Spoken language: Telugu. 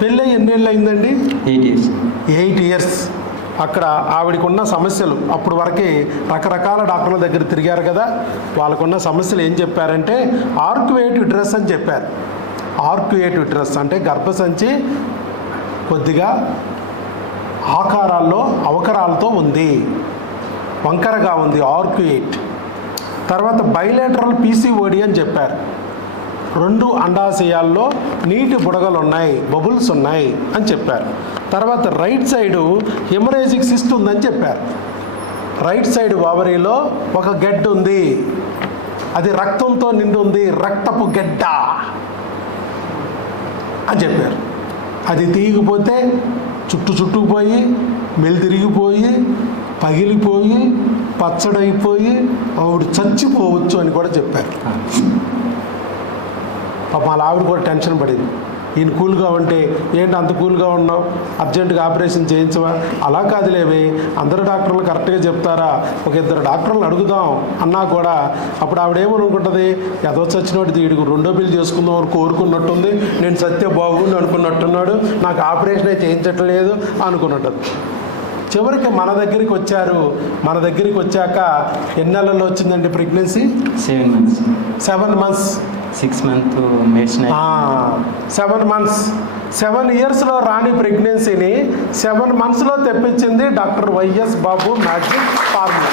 పెళ్ళి ఎన్నేళ్ళు అయిందండి? 8 years. 8 years. అక్కడ ఆవిడకున్న సమస్యలు అప్పుడు వరకే రకరకాల డాక్టర్ల దగ్గర తిరిగారు కదా, వాళ్ళకున్న సమస్యలు ఏం చెప్పారంటే ఆర్క్యుయేట్ యుటరస్ అని చెప్పారు. ఆర్క్యుయేట్ యుటరస్ అంటే గర్భసంచి కొద్దిగా ఆకారాల్లో అవకరాలతో ఉంది, వంకరగా ఉంది, ఆర్క్యుయేట్. తర్వాత బైలేటరల్ పీసీఓడి అని చెప్పారు. 2 అండాశయాల్లో నీటి బుడగలు ఉన్నాయి, బబుల్స్ ఉన్నాయి అని చెప్పారు. తర్వాత రైట్ సైడు హెమరేజిక్ సిస్ట్ ఉందని చెప్పారు. రైట్ సైడ్ ఓవరీలో ఒక గెడ్డ ఉంది, అది రక్తంతో నిండి ఉంది, రక్తపు గెడ్డ అని చెప్పారు. అది తీయకపోతే చుట్టుకుపోయి మెలితిరిగిపోయి పగిలిపోయి పచ్చడైపోయి ఆవిడ చచ్చిపోవచ్చు అని కూడా చెప్పారు. పాప వాళ్ళ ఆవిడ కూడా టెన్షన్ పడింది. ఈయన కూల్గా ఉంటే ఏంటి అంత కూల్గా ఉన్నావు, అర్జెంటుగా ఆపరేషన్ చేయించవా? అలా కాదులేవి, అందరు డాక్టర్లు కరెక్ట్గా చెప్తారా, ఒక 2 డాక్టర్లను అడుగుదాం అన్నా కూడా అప్పుడు ఆవిడేమనుకుంటుంది, ఏదో చచ్చినోటి వీడికి 2వ పెళ్లి చేసుకుందాం అని కోరుకున్నట్టుంది, నేను సత్య బాగుండి అనుకున్నట్టున్నాడు, నాకు ఆపరేషనే చేయించట్లేదు అనుకున్నట్టుంది. చివరికి మన దగ్గరికి వచ్చారు. మన దగ్గరికి వచ్చాక ఎన్ని నెలల్లో వచ్చిందండి pregnancy? 7 months. 7 months. 6 months medicine. 7 months. 7 yearsలో రాని ప్రెగ్నెన్సీని 7 monthsలో తెప్పించింది డాక్టర్ వైఎస్ బాబు మ్యాజిక్ ఫార్ములా.